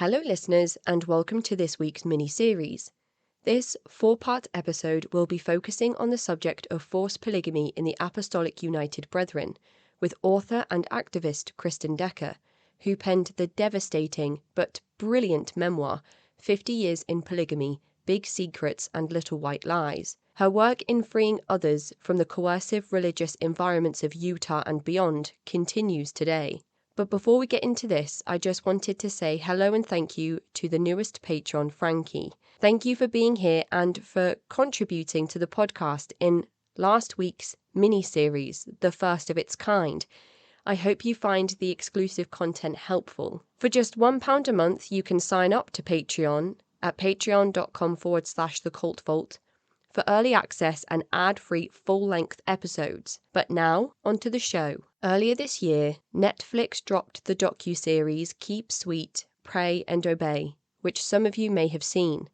Hello listeners, and welcome to this week's mini-series. This 4-part episode will be focusing on the subject of forced polygamy in the Apostolic United Brethren, with author and activist Kristyn, who penned the devastating but brilliant memoir, 50 Years in Polygamy, Big Secrets and Little White Lies. Her work in freeing others from the coercive religious environments of Utah and beyond continues today. But before we get into this, I just wanted to say hello and thank you to the newest patron, Frankie. Thank you for being here and for contributing to the podcast in last week's mini-series, the first of its kind. I hope you find the exclusive content helpful. For just £1 a month, you can sign up to Patreon at patreon.com/thecultvault for early access and ad-free full-length episodes. But now, onto the show. Earlier this year, Netflix dropped the docu-series Keep Sweet, Pray and Obey, which some of you may have seen.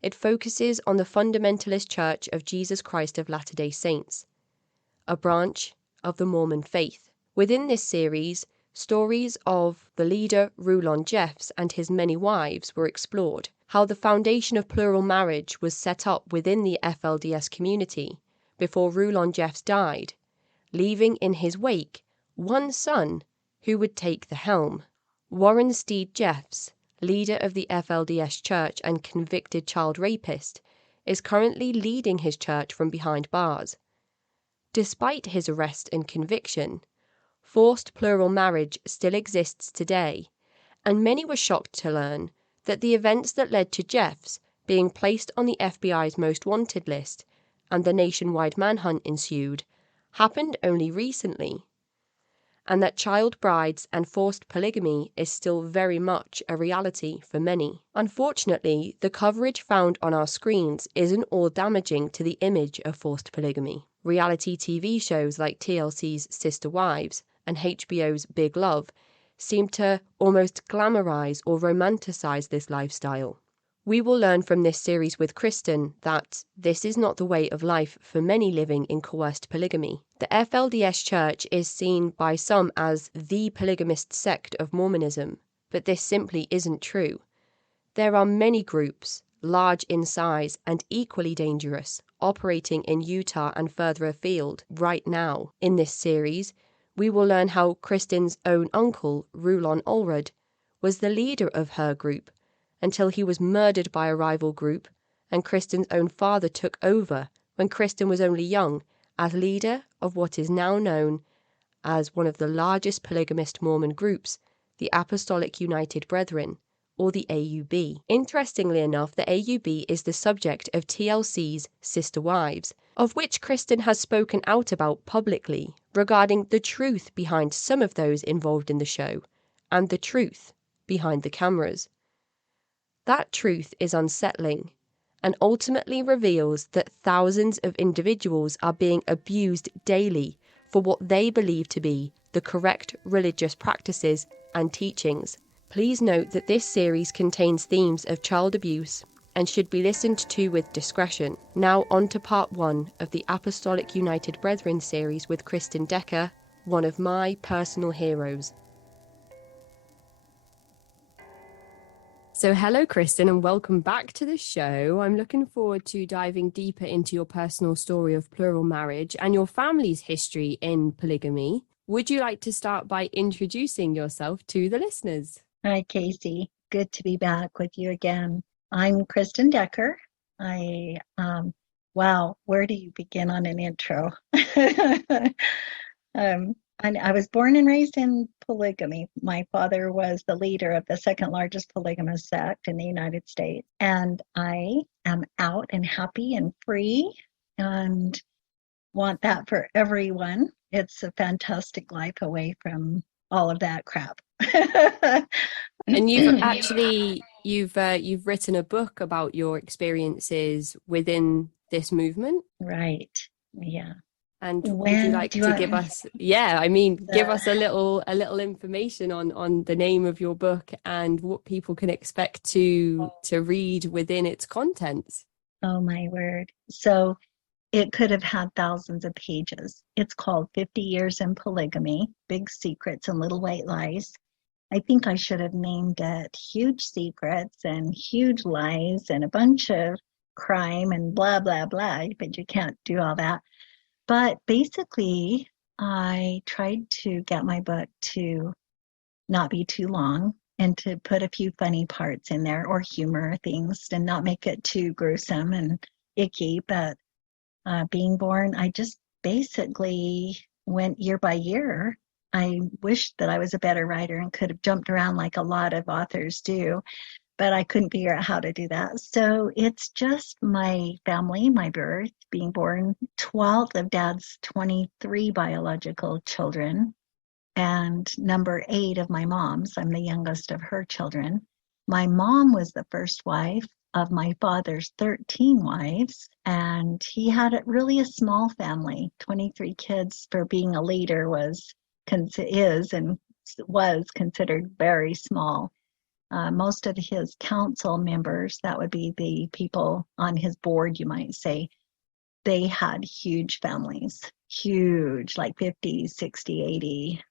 It focuses on the Fundamentalist Church of Jesus Christ of Latter-day Saints, a branch of the Mormon faith. Within this series, stories of the leader Rulon Jeffs and his many wives were explored, how the foundation of plural marriage was set up within the FLDS community before Rulon Jeffs died, leaving in his wake one son who would take the helm. Warren Steed Jeffs, leader of the FLDS Church and convicted child rapist, is currently leading his church from behind bars. Despite his arrest and conviction, forced plural marriage still exists today, and many were shocked to learn that the events that led to Jeffs being placed on the FBI's most wanted list and the nationwide manhunt ensued happened only recently, and that child brides and forced polygamy is still very much a reality for many. Unfortunately, the coverage found on our screens isn't all damaging to the image of forced polygamy. Reality TV shows like TLC's Sister Wives and HBO's Big Love seem to almost glamorize or romanticize this lifestyle. We will learn from this series with Kristyn that this is not the way of life for many living in coerced polygamy. The FLDS Church is seen by some as the polygamist sect of Mormonism, but this simply isn't true. There are many groups, large in size and equally dangerous, operating in Utah and further afield right now. In this series, we will learn how Kristyn's own uncle, Rulon Olrud, was the leader of her group until he was murdered by a rival group, and Kristyn's own father took over when Kristyn was only young as leader of what is now known as one of the largest polygamist Mormon groups, the Apostolic United Brethren, or the AUB. Interestingly enough, the AUB is the subject of TLC's Sister Wives, of which Kristyn has spoken out about publicly regarding the truth behind some of those involved in the show and the truth behind the cameras. That truth is unsettling and ultimately reveals that thousands of individuals are being abused daily for what they believe to be the correct religious practices and teachings. Please note that this series contains themes of child abuse and should be listened to with discretion. Now on to part 1 of the Apostolic United Brethren series with Kristyn, one of my personal heroes. So hello Kristyn, and welcome back to the show. I'm looking forward to diving deeper into your personal story of plural marriage and your family's history in polygamy. Would you like to start by introducing yourself to the listeners? Hi, Casey. Good to be back with you again. I'm Kristyn Decker. Wow, where do you begin on an intro? I was born and raised in polygamy. My father was the leader of the second largest polygamous sect in the United States. And I am out and happy and free and want that for everyone. It's a fantastic life away from all of that crap. And you've written a book about your experiences within this movement, right? Yeah. And would you like to give us give us a little information on the name of your book and what people can expect to read within its contents? Oh my word. So it could have had thousands of pages. It's called 50 Years in Polygamy, Big Secrets and Little White Lies. I think I should have named it Huge Secrets and Huge Lies and a bunch of crime and blah, blah, blah, but you can't do all that. But basically, I tried to get my book to not be too long and to put a few funny parts in there or humor things and not make it too gruesome and icky. But being born, I just basically went year by year. I wish that I was a better writer and could have jumped around like a lot of authors do, but I couldn't figure out how to do that. So it's just my family, my birth, being born 12th of Dad's 23 biological children, and number 8 of my mom's. I'm the youngest of her children. My mom was the first wife of my father's 13 wives, and he had really a small family. 23 kids for being a leader was considered very small. Most of his council members, that would be the people on his board, you might say, they had huge families, huge, like 50, 60, 80,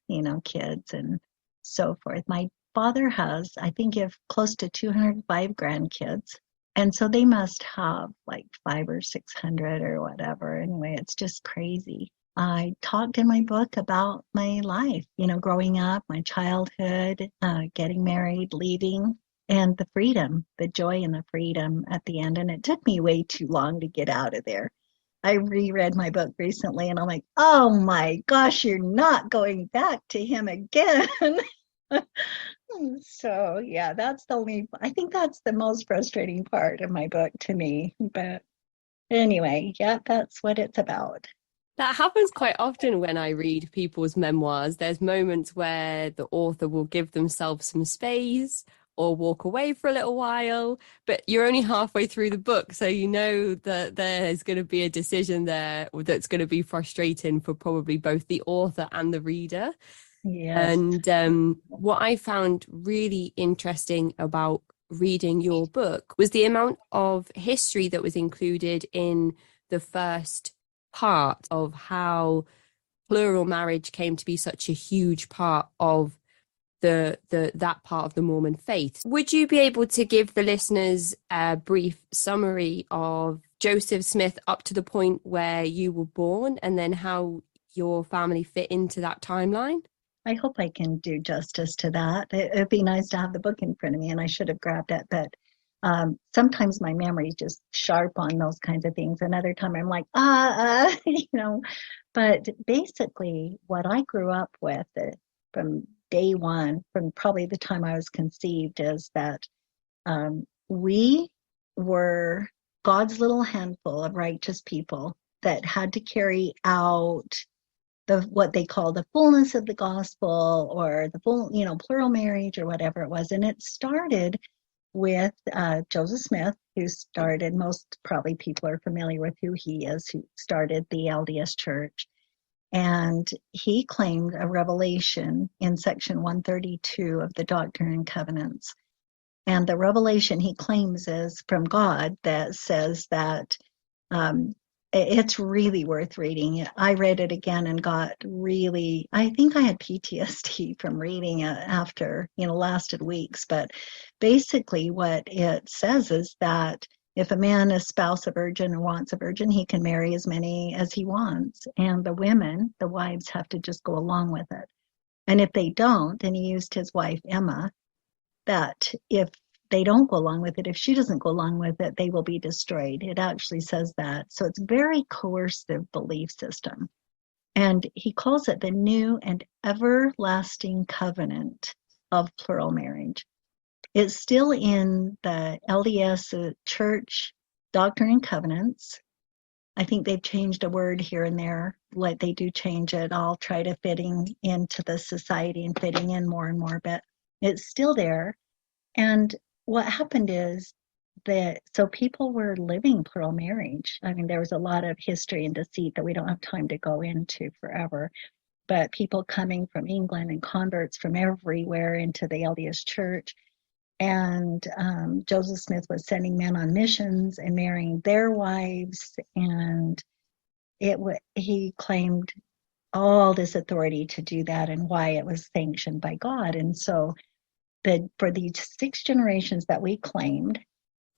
kids and so forth. My father has, I think, if close to 205 grandkids. And so they must have like 500 or 600 or whatever. Anyway, it's just crazy. I talked in my book about my life, growing up, my childhood, getting married, leaving, and the freedom, the joy and the freedom at the end. And it took me way too long to get out of there. I reread my book recently and I'm like, oh my gosh, you're not going back to him again. So yeah, I think that's the most frustrating part of my book to me. But anyway, yeah, that's what it's about. That happens quite often when I read people's memoirs. There's moments where the author will give themselves some space or walk away for a little while, but you're only halfway through the book, so you know that there's going to be a decision there that's going to be frustrating for probably both the author and the reader. Yes. And what I found really interesting about reading your book was the amount of history that was included in the first part of how plural marriage came to be such a huge part of that part of the Mormon faith. Would you be able to give the listeners a brief summary of Joseph Smith up to the point where you were born and then how your family fit into that timeline? I hope I can do justice to that. It'd be nice to have the book in front of me, and I should have grabbed it, but sometimes my memory is just sharp on those kinds of things. Another time I'm like, but basically what I grew up with from day one, from probably the time I was conceived, is that we were God's little handful of righteous people that had to carry out what they call the fullness of the gospel, or the full, plural marriage, or whatever it was. And it started with Joseph Smith, who started, most probably people are familiar with who he is, who started the LDS Church. And he claimed a revelation in section 132 of the Doctrine and Covenants. And the revelation he claims is from God that says that it's really worth reading. I read it again and I think I had PTSD from reading it after, lasted weeks. But basically what it says is that if a man espouses a virgin or wants a virgin, he can marry as many as he wants. And the wives have to just go along with it. And if they don't, and he used his wife, Emma, that if they don't go along with it, if she doesn't go along with it, they will be destroyed. It actually says that. So it's very coercive belief system. And he calls it the new and everlasting covenant of plural marriage. It's still in the LDS Church Doctrine and Covenants. I think they've changed a word here and there. Like they do change it. I'll try to fitting into the society and fitting in more and more, but it's still there. And what happened is so people were living plural marriage. I mean, there was a lot of history and deceit that we don't have time to go into forever. But people coming from England and converts from everywhere into the LDS Church. And Joseph Smith was sending men on missions and marrying their wives. And he claimed all this authority to do that and why it was sanctioned by God. And so that for these 6 generations that we claimed,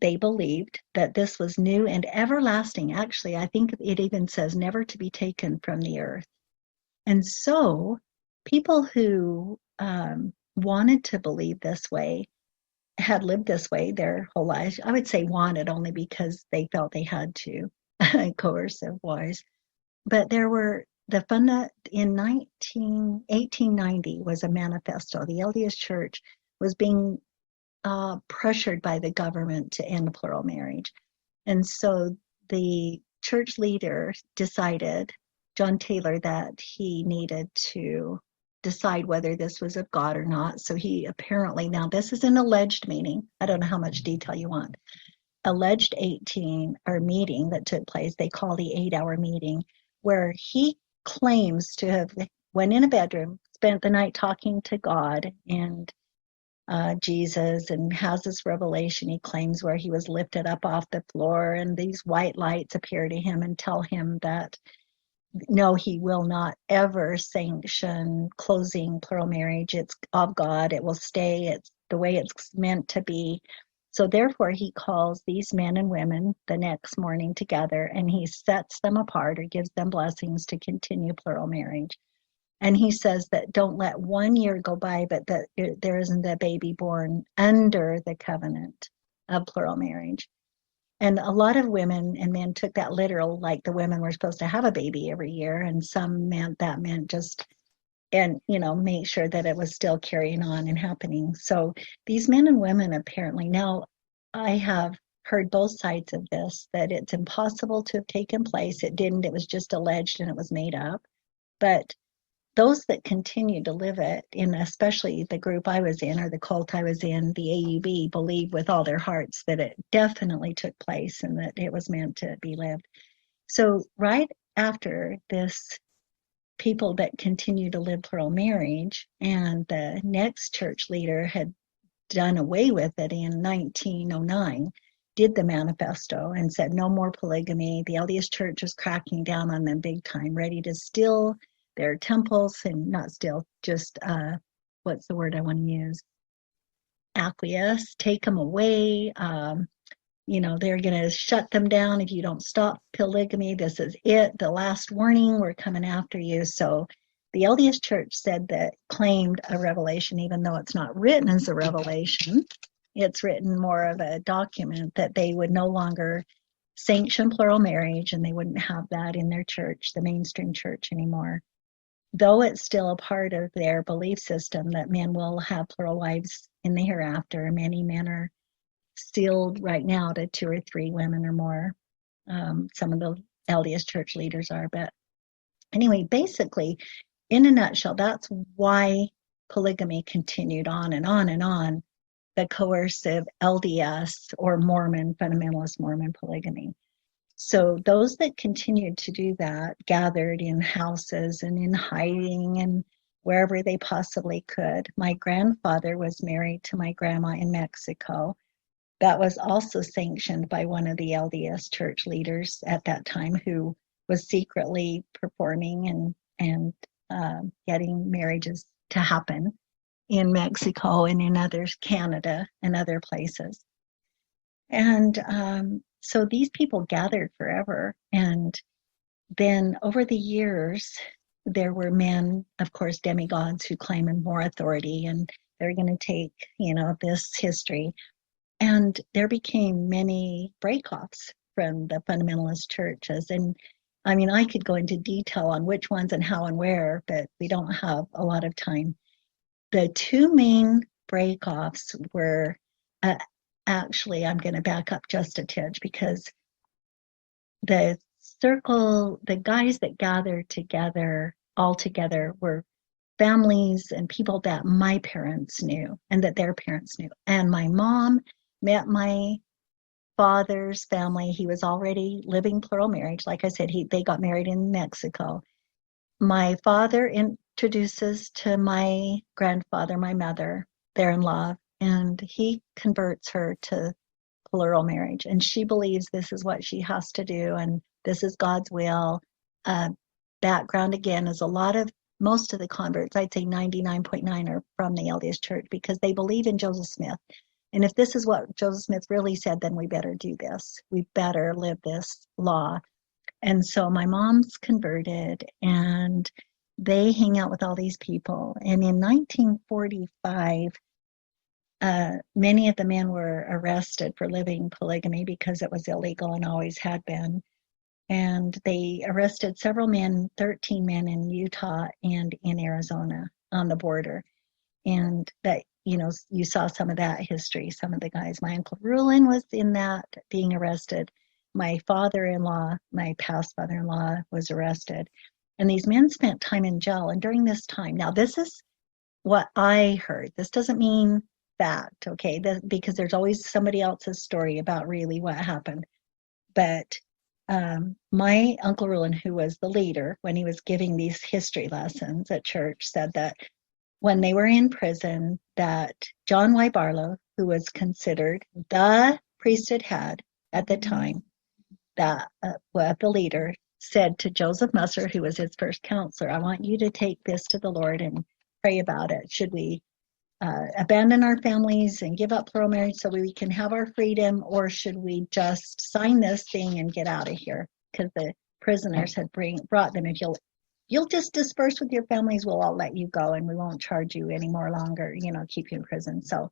they believed that this was new and everlasting. Actually, I think it even says never to be taken from the earth. And so people who wanted to believe this way had lived this way their whole lives. I would say wanted only because they felt they had to, coercive wise. But there were the funda in 1890 was a manifesto. The LDS Church was being pressured by the government to end plural marriage. And so the church leader decided, John Taylor, that he needed to decide whether this was of God or not. So he apparently, now this is an alleged meeting. I don't know how much detail you want. Alleged 18 or meeting that took place, they call the 8-hour meeting, where he claims to have went in a bedroom, spent the night talking to God and Jesus, and has this revelation, he claims, where he was lifted up off the floor and these white lights appear to him and tell him that no, he will not ever sanction closing plural marriage. It's of God. It will stay. It's the way it's meant to be. So therefore, he calls these men and women the next morning together and he sets them apart or gives them blessings to continue plural marriage. And he says that don't let 1 year go by, but that there isn't a baby born under the covenant of plural marriage. And a lot of women and men took that literal, like the women were supposed to have a baby every year. And some meant just, and, make sure that it was still carrying on and happening. So these men and women apparently, now I have heard both sides of this, that it's impossible to have taken place. It didn't, it was just alleged and it was made up. But those that continued to live it, in especially the group I was in or the cult I was in, the AUB, believe with all their hearts that it definitely took place and that it was meant to be lived. So right after this, people that continued to live plural marriage, and the next church leader had done away with it in 1909, did the manifesto and said no more polygamy. The LDS Church was cracking down on them big time, ready to steal their temples, and not steal, just what's the word I want to use? Acquiesce, take them away. They're going to shut them down if you don't stop polygamy. This is it, the last warning. We're coming after you. So the LDS Church said that, claimed a revelation, even though it's not written as a revelation. It's written more of a document that they would no longer sanction plural marriage, and they wouldn't have that in their church, the mainstream church, anymore. Though it's still a part of their belief system that men will have plural wives in the hereafter. Many men are sealed right now to 2 or 3 women or more. Some of the LDS church leaders are, but anyway, basically, in a nutshell, that's why polygamy continued on and on and on, the coercive LDS or Mormon, fundamentalist Mormon polygamy. So those that continued to do that gathered in houses and in hiding and wherever they possibly could. My grandfather was married to my grandma in Mexico. That was also sanctioned by one of the LDS church leaders at that time, who was secretly performing and getting marriages to happen in Mexico and in others, Canada and other places. And so these people gathered forever. And then over the years, there were men, of course, demigods, who claimed more authority, and they're going to take, this history. And there became many breakoffs from the fundamentalist churches. And I mean, I could go into detail on which ones and how and where, but we don't have a lot of time. The 2 main breakoffs were, actually, I'm going to back up just a tinge, because the guys that gathered together all together were families and people that my parents knew and that their parents knew. And my mom met my father's family. He was already living plural marriage. Like I said, they got married in Mexico. My father introduces to my grandfather, my mother, they're in love, and he converts her to plural marriage. And she believes this is what she has to do, and this is God's will. Background again is a lot of most of the converts, I'd say 99.9 are from the LDS Church because they believe in Joseph Smith. And if this is what Joseph Smith really said, then we better do this. We better live this law. And so my mom's converted, and they hang out with all these people. And in 1945, many of the men were arrested for living polygamy because it was illegal and always had been. And they arrested several men, 13 men in Utah and in Arizona on the border. And that, you saw some of that history, some of the guys. My Uncle Rulin was in that, being arrested. My father-in-law, my past father-in-law, was arrested. And these men spent time in jail. And during this time, now this is what I heard. This doesn't mean fact, okay? Because there's always somebody else's story about really what happened. But my Uncle Rulin, who was the leader when he was giving these history lessons at church, said that when they were in prison, that John Y. Barlow, who was considered the priesthood head at the time, that the leader, said to Joseph Musser, who was his first counselor, I want you to take this to the Lord and pray about it. Should we abandon our families and give up plural marriage so we can have our freedom, or should we just sign this thing and get out of here? Because the prisoners had brought them. If you'll just disperse with your families, we'll all let you go and we won't charge you any more longer, keep you in prison. So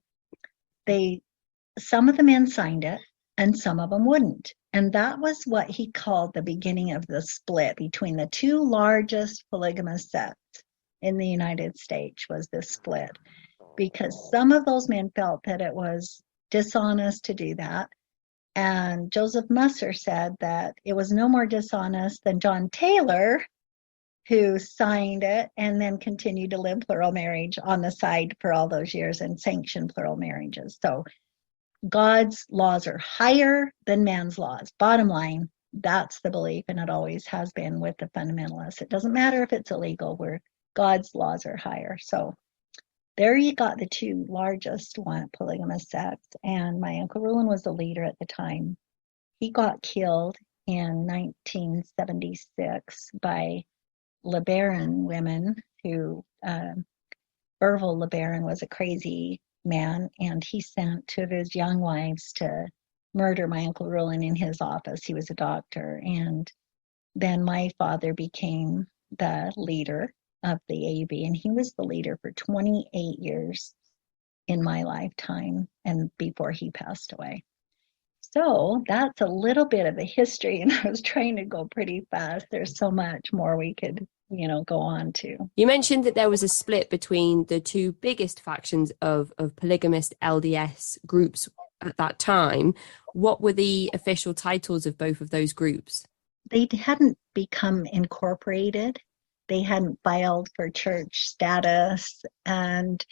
some of the men signed it and some of them wouldn't. And that was what he called the beginning of the split between the two largest polygamous sects in the United States, was this split. Because some of those men felt that it was dishonest to do that. And Joseph Musser said that it was no more dishonest than John Taylor, who signed it and then continued to live plural marriage on the side for all those years and sanctioned plural marriages. So God's laws are higher than man's laws. Bottom line, that's the belief, and it always has been with the fundamentalists. It doesn't matter if it's illegal, where God's laws are higher. So there you got the two largest polygamous sects, and my Uncle Rulin was the leader at the time. He got killed in 1976 by LeBaron women who, Orville LeBaron was a crazy man, and he sent two of his young wives to murder my Uncle Rulin in his office. He was a doctor, and then my father became the leader of the AUB, and he was the leader for 28 years in my lifetime and before he passed away. So that's a little bit of the history, and I was trying to go pretty fast. There's so much more we could, go on to. You mentioned that there was a split between the two biggest factions of polygamist LDS groups at that time. What were the official titles of both of those groups? They hadn't become incorporated. They hadn't filed for church status, and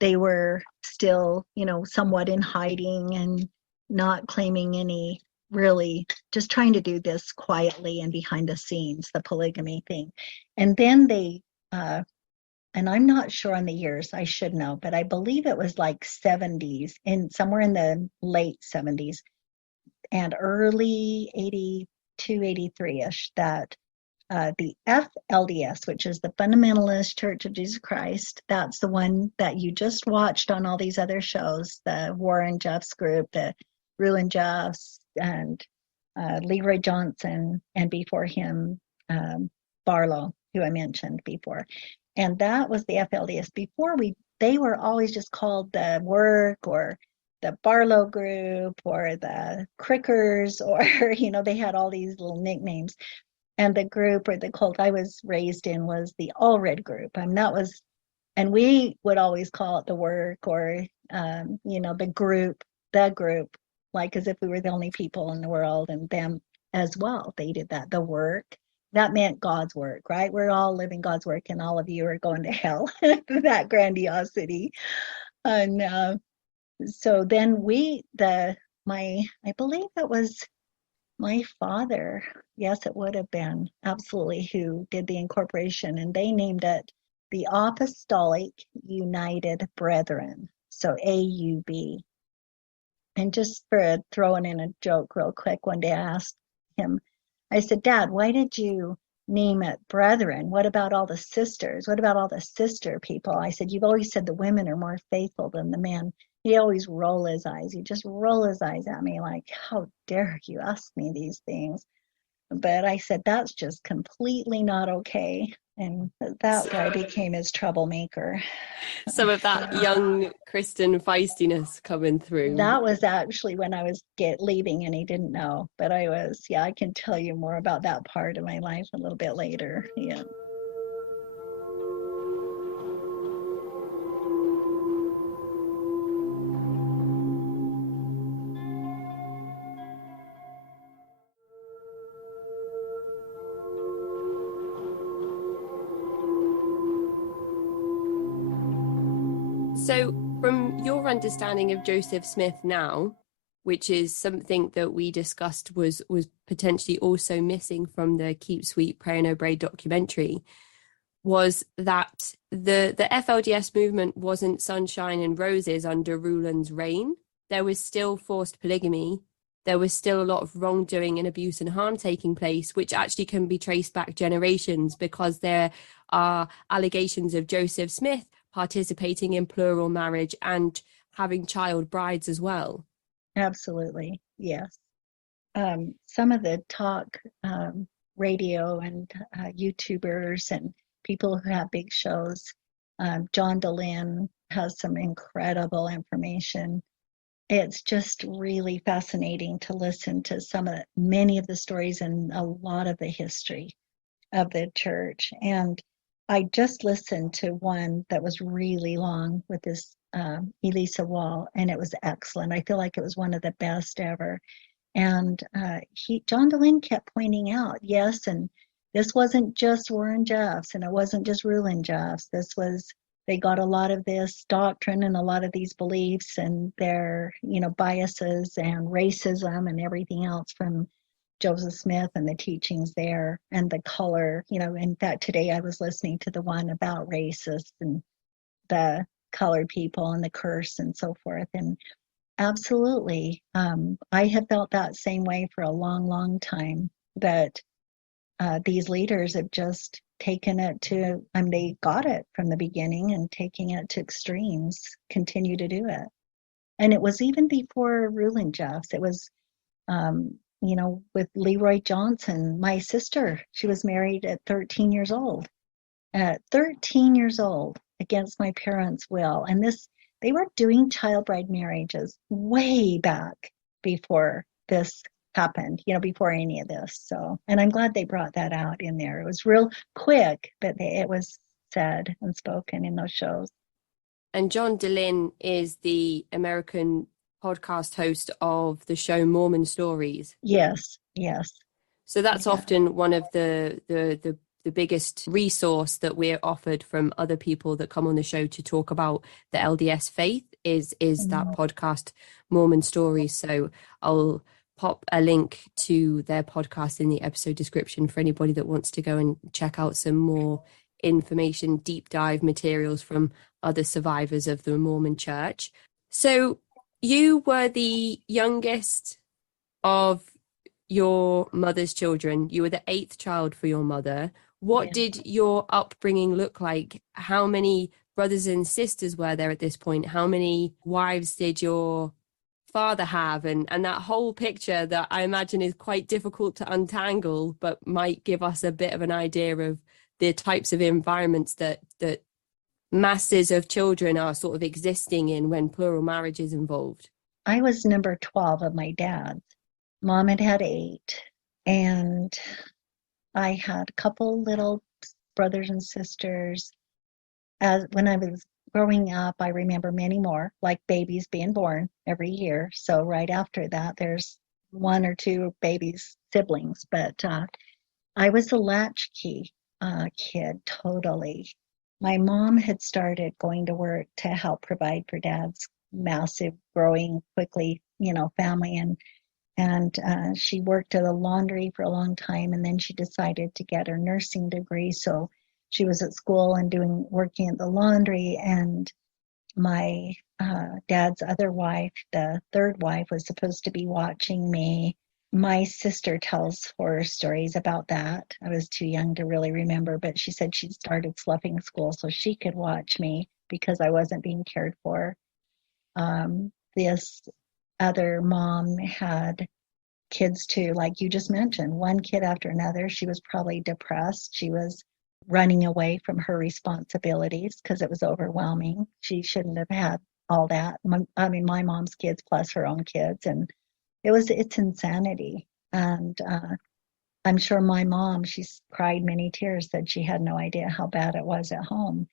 they were still, somewhat in hiding and not claiming any, really just trying to do this quietly and behind the scenes, the polygamy thing. And then they, and I'm not sure on the years, I should know, but I believe it was like 70s, somewhere in the late 70s and early 82, 83-ish, that the FLDS, which is the Fundamentalist Church of Jesus Christ, that's the one that you just watched on all these other shows, the Warren Jeffs group, the Rulin Jeffs, and Leroy Johnson, and before him, Barlow, who I mentioned before. And that was the FLDS. Before they were always just called the Work or the Barlow group or the Crickers, or, they had all these little nicknames. And the group or the cult I was raised in was the All Red group. And we would always call it the Work, or, the group, like as if we were the only people in the world, and them as well. They did that, the work. That meant God's work, right? We're all living God's work, and all of you are going to hell. That grandiosity. And so then I believe it was my father, yes, it would have been, absolutely, who did the incorporation, and they named it the Apostolic United Brethren, so AUB. And just for throwing in a joke real quick, one day I asked him, I said, Dad, why did you name it brethren? What about all the sisters? What about all the sister people? I said, you've always said the women are more faithful than the men. He always roll his eyes. He just roll his eyes at me like, how dare you ask me these things? But I said, that's just completely not okay. And that's where I became his troublemaker. Some of that young Kristyn feistiness coming through. That was actually when I was leaving and he didn't know. But I was, yeah, I can tell you more about that part of my life a little bit later. Yeah. So, from your understanding of Joseph Smith now, which is something that we discussed was potentially also missing from the Keep Sweet, Pray and Obey documentary, was that the FLDS movement wasn't sunshine and roses under Ruland's reign. There was still forced polygamy. There was still a lot of wrongdoing and abuse and harm taking place, which actually can be traced back generations, because there are allegations of Joseph Smith participating in plural marriage and having child brides as well. Absolutely. Yes. Some of the talk radio and YouTubers and people who have big shows, John DeLynn has some incredible information. It's just really fascinating to listen to many of the stories and a lot of the history of the church. And I just listened to one that was really long with this Elisa Wall, and it was excellent. I feel like it was one of the best ever. And John DeLynn kept pointing out, yes, and this wasn't just Warren Jeffs, and it wasn't just Rulin Jeffs. They got a lot of this doctrine and a lot of these beliefs and their, biases and racism and everything else from Joseph Smith and the teachings there and the color. In fact, today I was listening to the one about racists and the colored people and the curse and so forth. And absolutely. I have felt that same way for a long, long time, that these leaders have just taken it to, they got it from the beginning and taking it to extremes, continue to do it. And it was even before Ruling Jeffs. It was, with Leroy Johnson, my sister, she was married at 13 years old. At 13 years old, against my parents' will. And they were doing child bride marriages way back before this happened, before any of this. So, and I'm glad they brought that out in there. It was real quick, but it was said and spoken in those shows. And John DeLynn is the American podcast host of the show Mormon Stories. Yes, yes. So that's often one of the biggest resource that we're offered from other people that come on the show to talk about the LDS faith is that podcast Mormon Stories. So I'll pop a link to their podcast in the episode description for anybody that wants to go and check out some more information, deep dive materials from other survivors of the Mormon Church. So you were the youngest of your mother's children. You were the 8th child for your mother. What did your upbringing look like? How many brothers and sisters were there at this point? How many wives did your father have? And that whole picture that I imagine is quite difficult to untangle, but might give us a bit of an idea of the types of environments that masses of children are sort of existing in when plural marriage is involved. I was number 12 of my dad's. Mom had 8, and I had a couple little brothers and sisters. When I was growing up, I remember many more, like babies being born every year. So right after that, there's 1 or 2 babies, siblings. But I was a latchkey kid, totally. My mom had started going to work to help provide for Dad's massive, growing quickly, family, and she worked at a laundry for a long time, and then she decided to get her nursing degree. So she was at school and working at the laundry. And my dad's other wife, the third wife, was supposed to be watching me. My sister tells horror stories about that. I was too young to really remember, but she said she'd started sloughing school so she could watch me because I wasn't being cared for. This other mom had kids too, like you just mentioned, one kid after another. She was probably depressed. She was running away from her responsibilities because it was overwhelming. She shouldn't have had all that. My mom's kids plus her own kids, and it's insanity. And I'm sure my mom, she's cried many tears, said she had no idea how bad it was at home.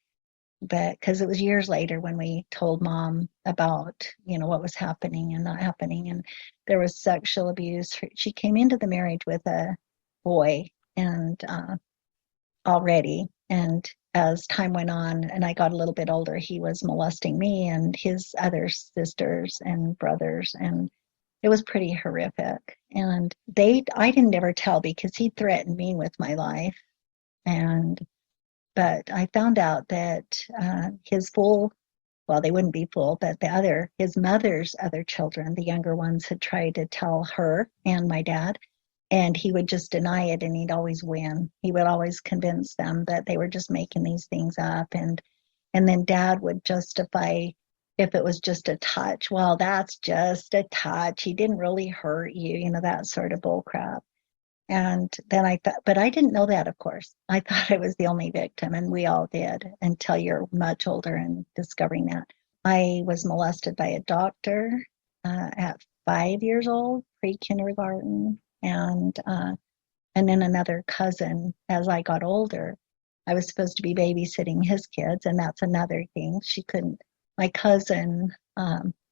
But because it was years later when we told mom about, what was happening and not happening, and there was sexual abuse. She came into the marriage with a boy, and already, and as time went on and I got a little bit older, he was molesting me and his other sisters and brothers, and it was pretty horrific. And I didn't ever tell because he threatened me with my life. And, but I found out that his full, well, they wouldn't be full, but his mother's other children, the younger ones, had tried to tell her and my dad, and he would just deny it and he'd always win. He would always convince them that they were just making these things up. And then dad would justify if it was just a touch. Well, that's just a touch. He didn't really hurt you, that sort of bull crap. And then I thought, but I didn't know that, of course. I thought I was the only victim, and we all did until you're much older and discovering that. I was molested by a doctor at 5 years old, pre-kindergarten, and then another cousin as I got older. I was supposed to be babysitting his kids, and that's another thing. She couldn't. My cousin,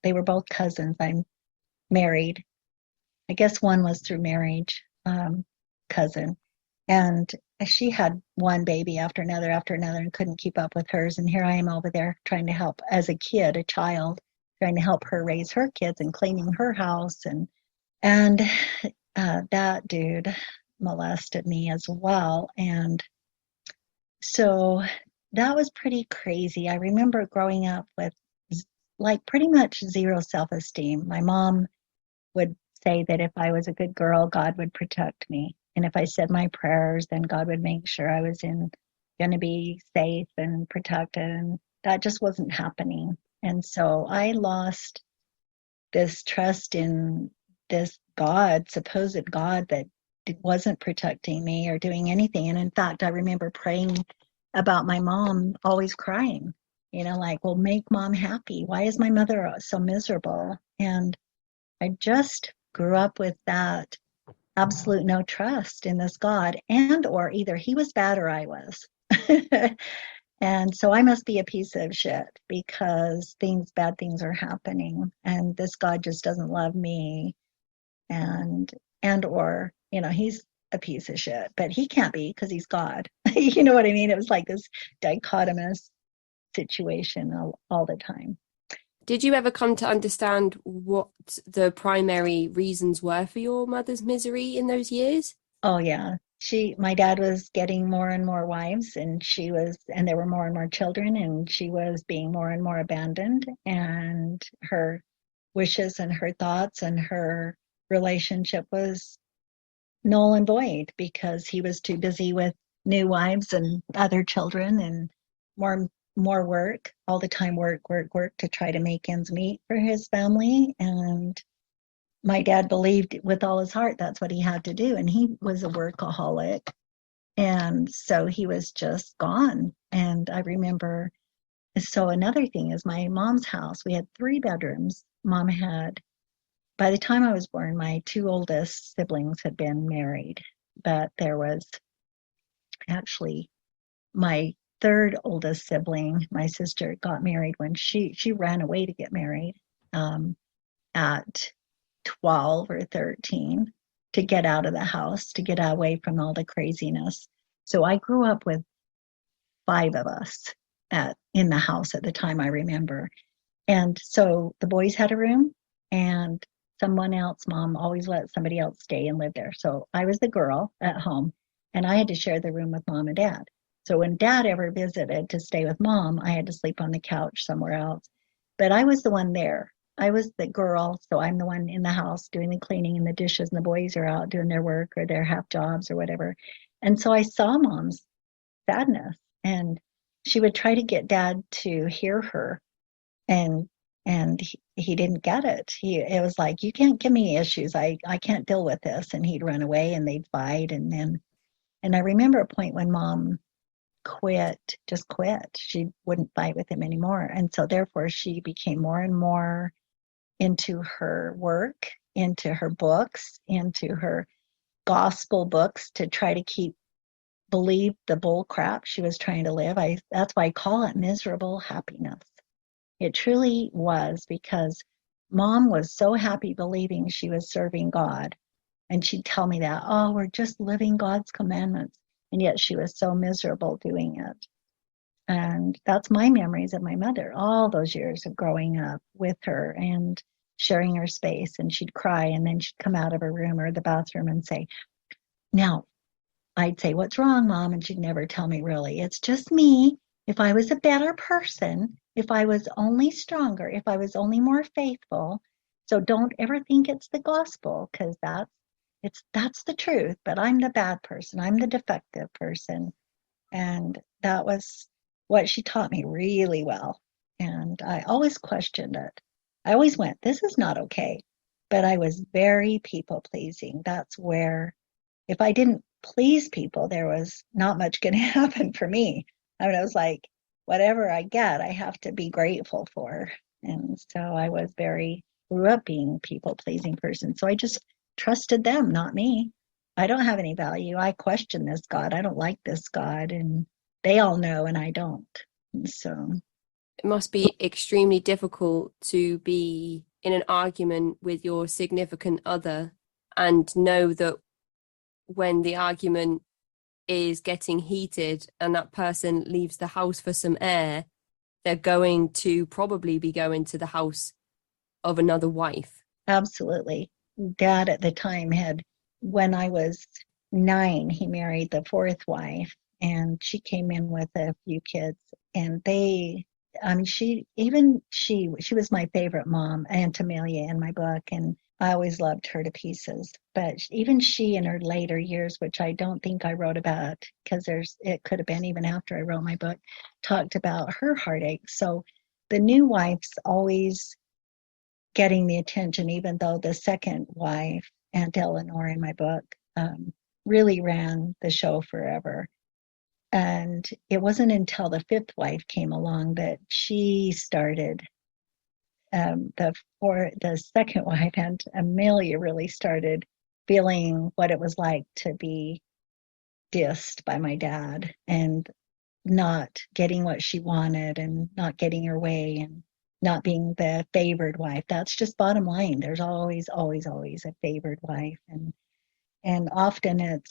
they were both cousins. I'm married. I guess one was through marriage, cousin. And she had one baby after another and couldn't keep up with hers. And here I am over there trying to help as a kid, a child, trying to help her raise her kids and cleaning her house. And that dude molested me as well. And so that was pretty crazy. I remember growing up with like pretty much zero self-esteem. My mom would say that if I was a good girl, God would protect me. And if I said my prayers, then God would make sure I was going to be safe and protected. And that just wasn't happening. And so I lost this trust in this God, supposed God, that wasn't protecting me or doing anything. And in fact, I remember praying about my mom always crying, like, well, make mom happy. Why is my mother so miserable? And I just grew up with that absolute no trust in this God, and or either he was bad or I was. And so I must be a piece of shit because bad things are happening, and this God just doesn't love me, and or he's a piece of shit, but he can't be because he's God. You know what I mean? It was like this dichotomous situation all the time. Did you ever come to understand what the primary reasons were for your mother's misery in those years? Oh yeah. My dad was getting more and more wives, and there were more and more children, and she was being more and more abandoned, and her wishes and her thoughts and her relationship was null and void because he was too busy with new wives and other children and more work, all the time, work to try to make ends meet for his family. And my dad believed with all his heart that's what he had to do, and he was a workaholic, and so he was just gone. And I remember, so another thing is my mom's house, we had 3 bedrooms. Mom had, by the time I was born, my 2 oldest siblings had been married, but there was actually my third oldest sibling, my sister, got married when she ran away to get married at 12 or 13 to get out of the house, to get away from all the craziness. So I grew up with 5 of us in the house at the time, I remember. And so the boys had a room, and someone else, mom always let somebody else stay and live there. So I was the girl at home, and I had to share the room with mom and dad. So when dad ever visited to stay with mom, I had to sleep on the couch somewhere else. But I was the one there. I was the girl, so I'm the one in the house doing the cleaning and the dishes, and the boys are out doing their work or their half jobs or whatever. And so I saw mom's sadness, and she would try to get dad to hear her, and he didn't get it. It was like, you can't give me issues. I can't deal with this. And he'd run away and they'd fight. And I remember a point when mom just quit. She wouldn't fight with him anymore. And so therefore she became more and more into her work, into her books, into her gospel books to try to believe the bull crap she was trying to live. That's why I call it miserable happiness. It truly was, because mom was so happy believing she was serving God. And she'd tell me that, oh, we're just living God's commandments. And yet she was so miserable doing it. And that's my memories of my mother, all those years of growing up with her and sharing her space. And she'd cry, and then she'd come out of her room or the bathroom and say, now, I'd say, what's wrong, Mom? And she'd never tell me really. It's just me. If I was a better person, if I was only stronger, if I was only more faithful. So don't ever think it's the gospel, because that's the truth. But I'm the bad person. I'm the defective person. And that was what she taught me really well. And I always questioned it. I always went, this is not okay. But I was very people pleasing. That's where, if I didn't please people, there was not much going to happen for me. I mean, I was like, whatever I get, I have to be grateful for. And so I grew up being people pleasing person. So I just trusted them, not me. I don't have any value. I question this God. I don't like this God. And they all know, and I don't. And so It must be extremely difficult to be in an argument with your significant other and know that when the argument is getting heated and that person leaves the house for some air, they're going to probably be going to the house of another wife. absolutely. Dad at the time when I was 9, he married the fourth wife, and she came in with a few kids. And I mean, she was my favorite mom, Aunt Amelia in my book, and I always loved her to pieces. But even she in her later years, which I don't think I wrote about, because it could have been even after I wrote my book, talked about her heartache. So the new wife's always getting the attention, even though the second wife, Aunt Eleanor in my book, really ran the show forever. And it wasn't until the fifth wife came along that she started, the second wife, and Amelia really started feeling what it was like to be dissed by my dad and not getting what she wanted and not getting her way and not being the favored wife. That's just bottom line. There's always, always, always a favored wife. And often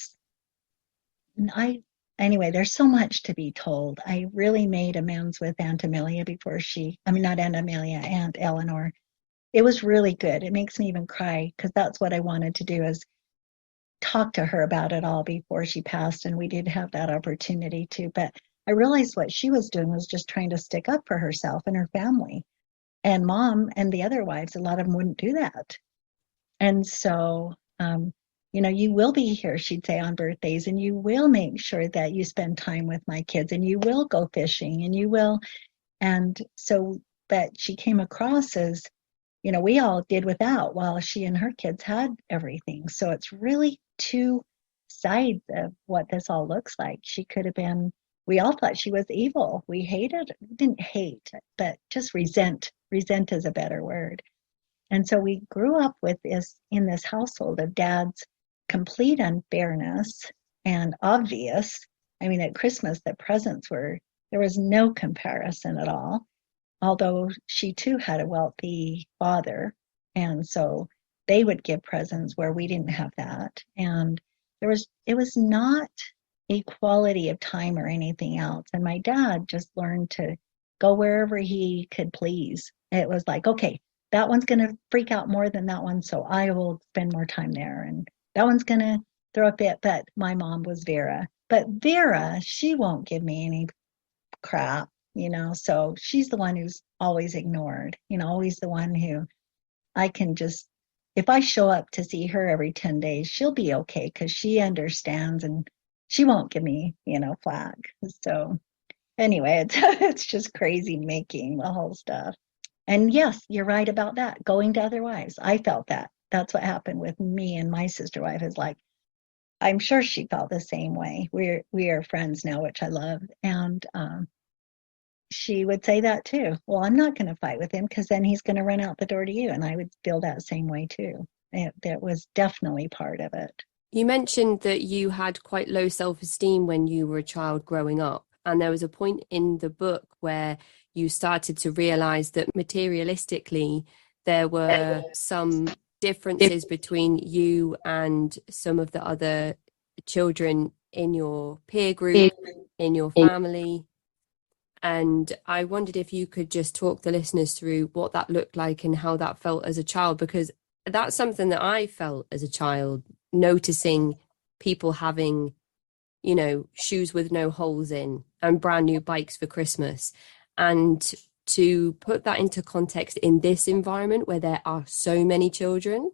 I, anyway, there's so much to be told. I really made amends with Aunt Amelia not Aunt Amelia, Aunt Eleanor. It was really good. It makes me even cry, because that's what I wanted to do, is talk to her about it all before she passed. And we did have that opportunity to, but I realized what she was doing was just trying to stick up for herself and her family. And mom and the other wives, a lot of them wouldn't do that. And so, you will be here, she'd say, on birthdays, and you will make sure that you spend time with my kids, and you will go fishing, and you will. And so, but she came across as, we all did without, while she and her kids had everything. So it's really two sides of what this all looks like. She could have been, we all thought she was evil. We didn't hate, but just resent. Resent is a better word. And so we grew up in this household of dad's complete unfairness and obvious. I mean, at Christmas, there was no comparison at all, although she too had a wealthy father. And so they would give presents where we didn't have that. And it was not equality of time or anything else. And my dad just learned to go wherever he could please. It was like, okay, that one's going to freak out more than that one, so I will spend more time there. And that one's going to throw a fit. But my mom was Vera. But Vera, she won't give me any crap, so she's the one who's always ignored, always the one who I can just, if I show up to see her every 10 days, she'll be okay because she understands and she won't give me, flag. So anyway, it's, it's just crazy making the whole stuff. And yes, you're right about that. Going to other wives. I felt that. That's what happened with me and my sister wife is like, I'm sure she felt the same way. We are friends now, which I love. And she would say that too. Well, I'm not going to fight with him because then he's going to run out the door to you. And I would feel that same way too. That was definitely part of it. You mentioned that you had quite low self-esteem when you were a child growing up. And there was a point in the book where you started to realize that materialistically, there were some differences between you and some of the other children in your peer group, in your family. And I wondered if you could just talk the listeners through what that looked like and how that felt as a child, because that's something that I felt as a child, noticing people having, shoes with no holes in and brand new bikes for Christmas. And to put that into context in this environment where there are so many children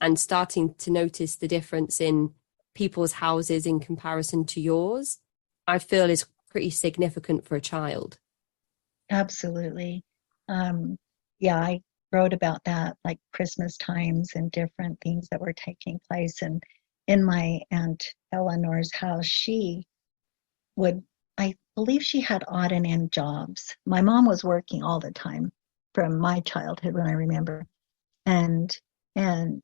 and starting to notice the difference in people's houses in comparison to yours, I feel is pretty significant for a child. Absolutely. Yeah, I wrote about that, like Christmas times and different things that were taking place. And in my Aunt Eleanor's house, she would, I believe she had odd and end jobs. My mom was working all the time from my childhood when I remember. And and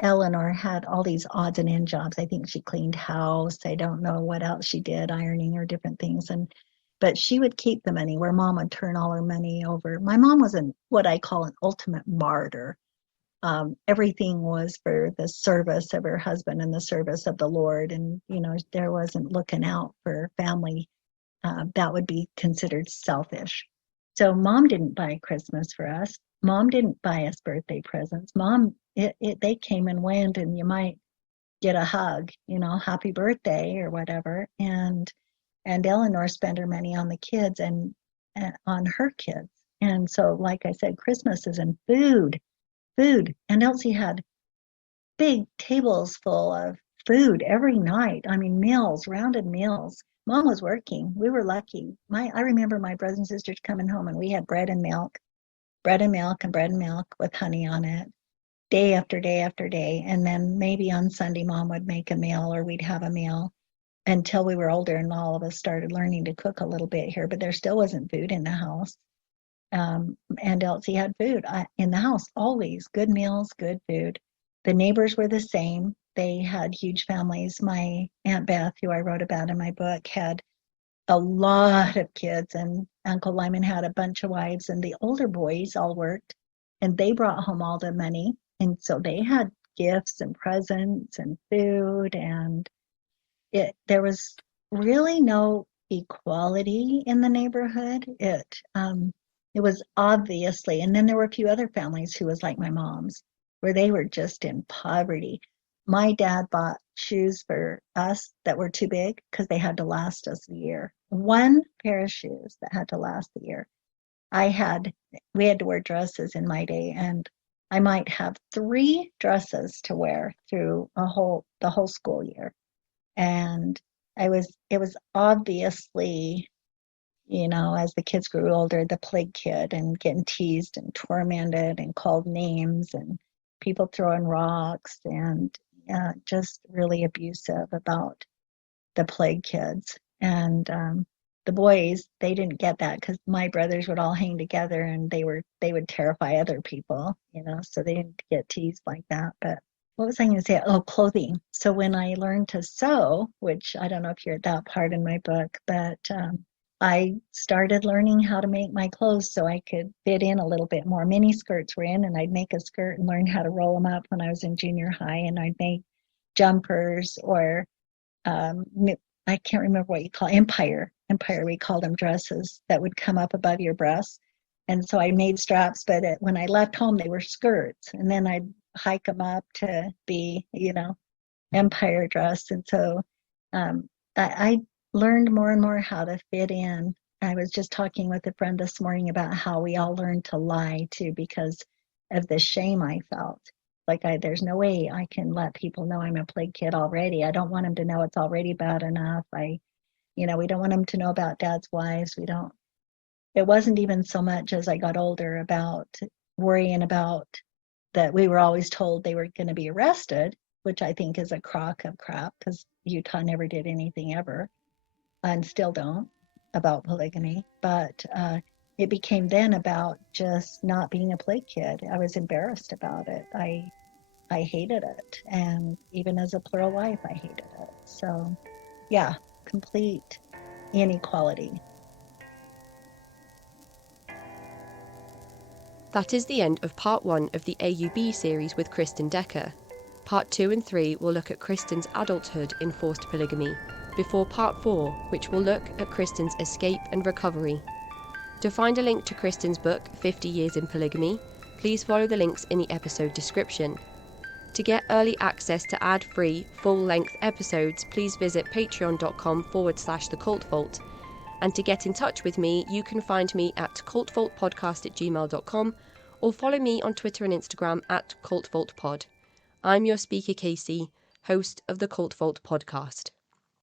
Eleanor had all these odds and end jobs. I think she cleaned house. I don't know what else she did, ironing or different things. But she would keep the money where mom would turn all her money over. My mom was what I call an ultimate martyr. Everything was for the service of her husband and the service of the Lord. And, there wasn't looking out for family. That would be considered selfish. So mom didn't buy Christmas for us. Mom didn't buy us birthday presents. Mom, they came and went, and you might get a hug, happy birthday or whatever. And Eleanor spent her money on the kids and on her kids. And so, like I said, Christmas is in food. And Elsie had big tables full of food every night. I mean, meals, rounded meals. Mom was working. We were lucky. I remember my brothers and sisters coming home and we had bread and milk, bread and milk and bread and milk with honey on it, day after day after day. And then maybe on Sunday, mom would make a meal or we'd have a meal until we were older and all of us started learning to cook a little bit here, but there still wasn't food in the house. And Elsie had food in the house, always good meals, good food. The neighbors were the same. They had huge families. My Aunt Beth, who I wrote about in my book, had a lot of kids, and Uncle Lyman had a bunch of wives, and the older boys all worked, and they brought home all the money. And so they had gifts and presents and food, and there was really no equality in the neighborhood. It was obviously, and then there were a few other families who was like my mom's, where they were just in poverty. My dad bought shoes for us that were too big because they had to last us a year. One pair of shoes that had to last a year. We had to wear dresses in my day, and I might have 3 dresses to wear through the whole school year. And it was obviously, as the kids grew older, the plague kid and getting teased and tormented and called names and people throwing rocks and just really abusive about the plague kids. And the boys, they didn't get that because my brothers would all hang together and they would terrify other people, so they didn't get teased like that. But what was I going to say? Oh, clothing. So when I learned to sew, which I don't know if you're at that part in my book, but I started learning how to make my clothes so I could fit in a little bit more. Mini skirts were in, and I'd make a skirt and learn how to roll them up when I was in junior high, and I'd make jumpers or um, I can't remember what you call empire. We called them dresses that would come up above your breasts. And so I made straps, but when I left home, they were skirts. And then I'd hike them up to be, empire dress. And so I learned more and more how to fit in. I was just talking with a friend this morning about how we all learn to lie too, because of the shame I felt. Like there's no way I can let people know I'm a plague kid already. I don't want them to know it's already bad enough. We don't want them to know about dad's wives. It wasn't even so much as I got older about worrying about that we were always told they were going to be arrested, which I think is a crock of crap because Utah never did anything ever and still don't about polygamy. But it became then about just not being a plague kid. I was embarrassed about it. I hated it. And even as a plural wife, I hated it. So, yeah, complete inequality. That is the end of part 1 of the AUB series with Kristyn Decker. Part 2 and 3 will look at Kristyn's adulthood in forced polygamy, before part 4, which will look at Kristyn's escape and recovery. To find a link to Kristyn's book, 50 Years in Polygamy, please follow the links in the episode description. To get early access to ad-free, full-length episodes, please visit patreon.com/thecultvault. And to get in touch with me, you can find me at cultvaultpodcast@gmail.com or follow me on Twitter and Instagram at cultvaultpod. I'm your speaker, Casey, host of the Cult Vault podcast.